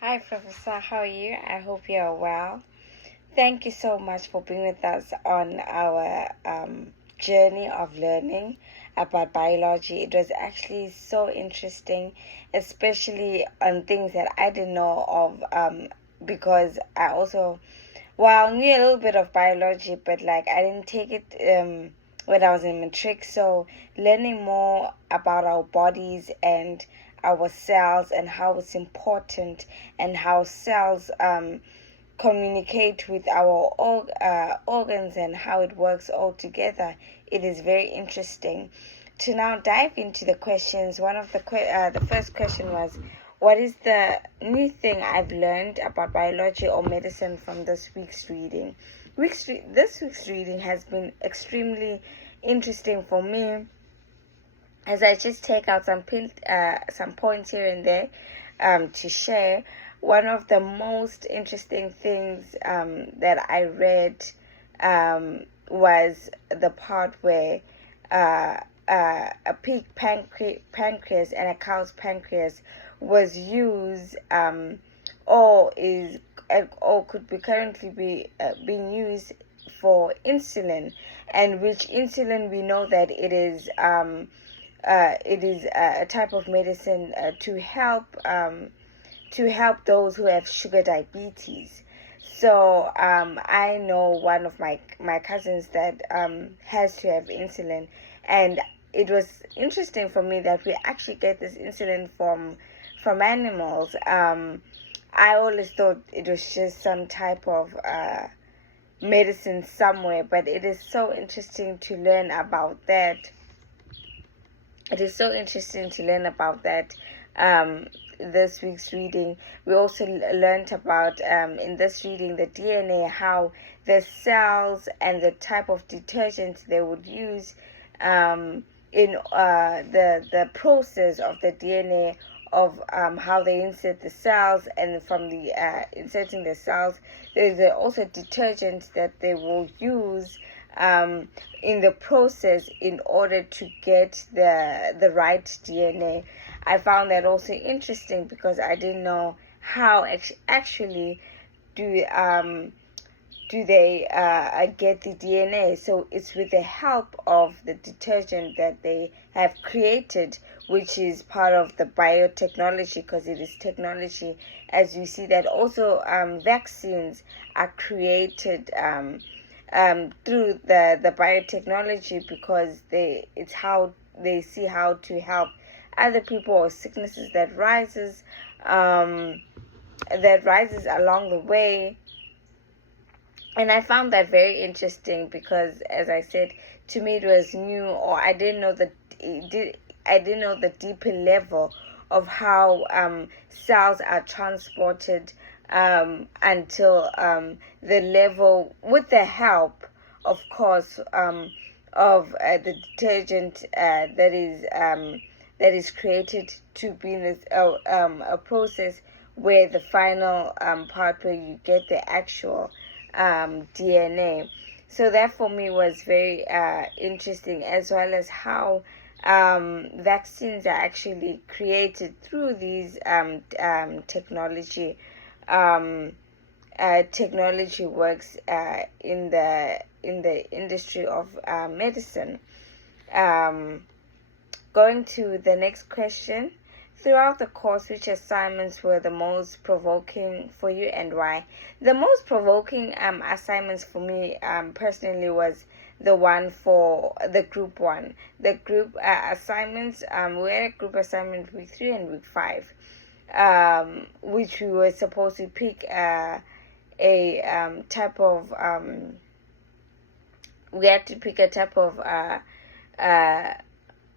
Hi, Professor. How are you? I hope you are well. Thank you so much for being with us on our journey of learning about biology. It was actually so interesting, especially on things that I didn't know of, because I also, well, knew a little bit of biology, but like I didn't take it when I was in matric. So learning more about our bodies and our cells and how it's important and how cells communicate with our organs and how it works all together. It is very interesting. To now dive into the questions, one of the first question was, what is the new thing I've learned about biology or medicine from this week's reading? This week's reading has been extremely interesting for me, as I just take out some points here and there to share. One of the most interesting things that I read was the part where a pig pancreas and a cow's pancreas was used or could be currently be being used for insulin, and which insulin we know that it is a type of medicine to help those who have sugar diabetes. So I know one of my cousins that has to have insulin, and it was interesting for me that we actually get this insulin from animals. I always thought it was just some type of medicine somewhere, but it is so interesting to learn about that. This week's reading. We also learned about in this reading the DNA, how the cells and the type of detergent they would use in the process of the DNA of how they insert the cells, and from the inserting the cells, there's also detergent that they will use in the process in order to get the right DNA. I found that also interesting because I didn't know how actually do they get the DNA. So it's with the help of the detergent that they have created, which is part of the biotechnology, because it is technology. As you see that also vaccines are created through the biotechnology, because it's how they see how to help other people or sicknesses that rises along the way. And I found that very interesting because, as I said, to me it was new, or I didn't know the deeper level of how cells are transported until the level, with the help, of course, of the detergent that is created to be in this a process where the final part where you get the actual DNA. So that for me was very interesting, as well as how vaccines are actually created through these technology. Technology works in the industry of medicine. Going to the next question. Throughout the course, which assignments were the most provoking for you and why? The most provoking assignments for me personally was the one for the group one. The group assignments, we had a group assignment week 3 and week 5, which we were supposed to pick a type of, we had to pick a type of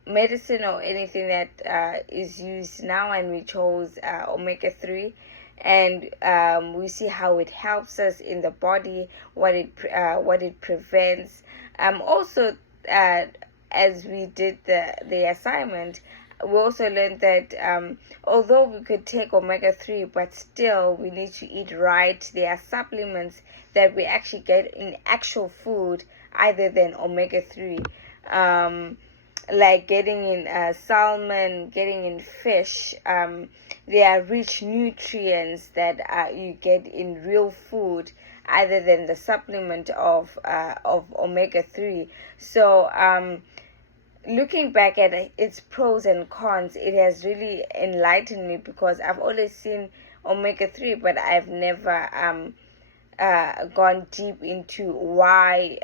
medicine or anything that is used now, and we chose omega-3, and we see how it helps us in the body, what it prevents. Also, as we did the assignment, we also learned that although we could take omega-3, but still we need to eat right. There are supplements that we actually get in actual food other than omega-3. like getting in salmon, getting in fish. There are rich nutrients that you get in real food, other than the supplement of omega-3. So looking back at its pros and cons, it has really enlightened me, because I've always seen omega-3, but I've never gone deep into why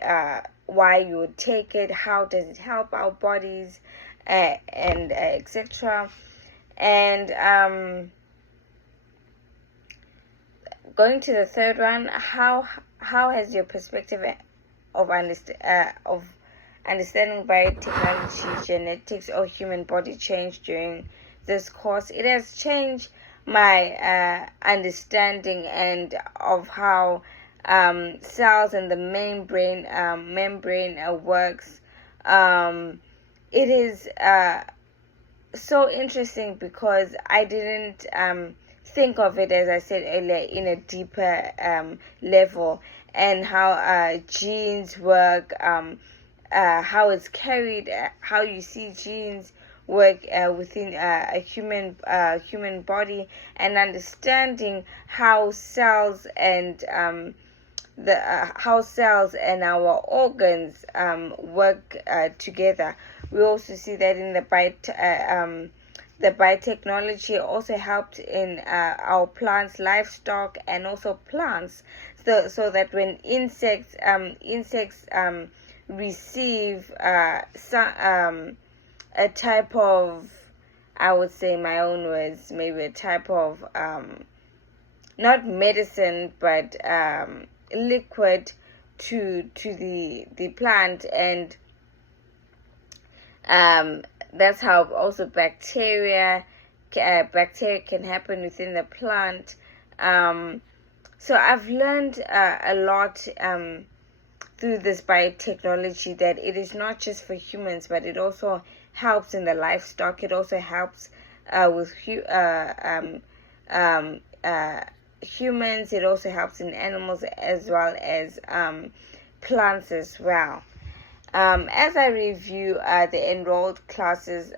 you would take it, how does it help our bodies, and etc. And going to the third one, how has your perspective of understanding biotechnology, genetics, or human body changed during this course? It has changed my understanding and of how cells and the membrane works. It is so interesting, because I didn't think of it, as I said earlier, in a deeper level, and how genes work, how it's carried, how you see genes work within a human body, and understanding how cells and how cells and our organs work together. We also see that in the biotechnology also helped in our plants, livestock, and also plants, so that when insects receive a type of, I would say my own words, maybe a type of not medicine, but liquid to the plant, and that's how also bacteria can happen within the plant. So I've learned a lot through this biotechnology, that it is not just for humans, but it also helps in the livestock. It also helps with humans. It also helps in animals, as well as plants as well. As I review the enrolled classes,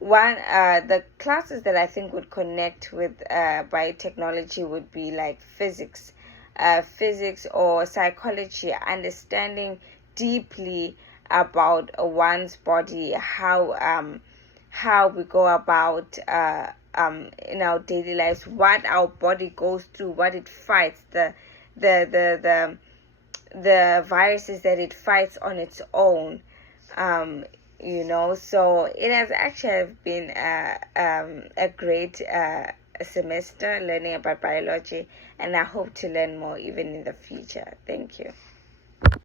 the classes that I think would connect with biotechnology would be like physics or psychology, understanding deeply about one's body, how we go about in our daily lives, what our body goes through, what it fights, the viruses that it fights on its own. So it has actually been a great semester learning about biology, and I hope to learn more even in the future. Thank you.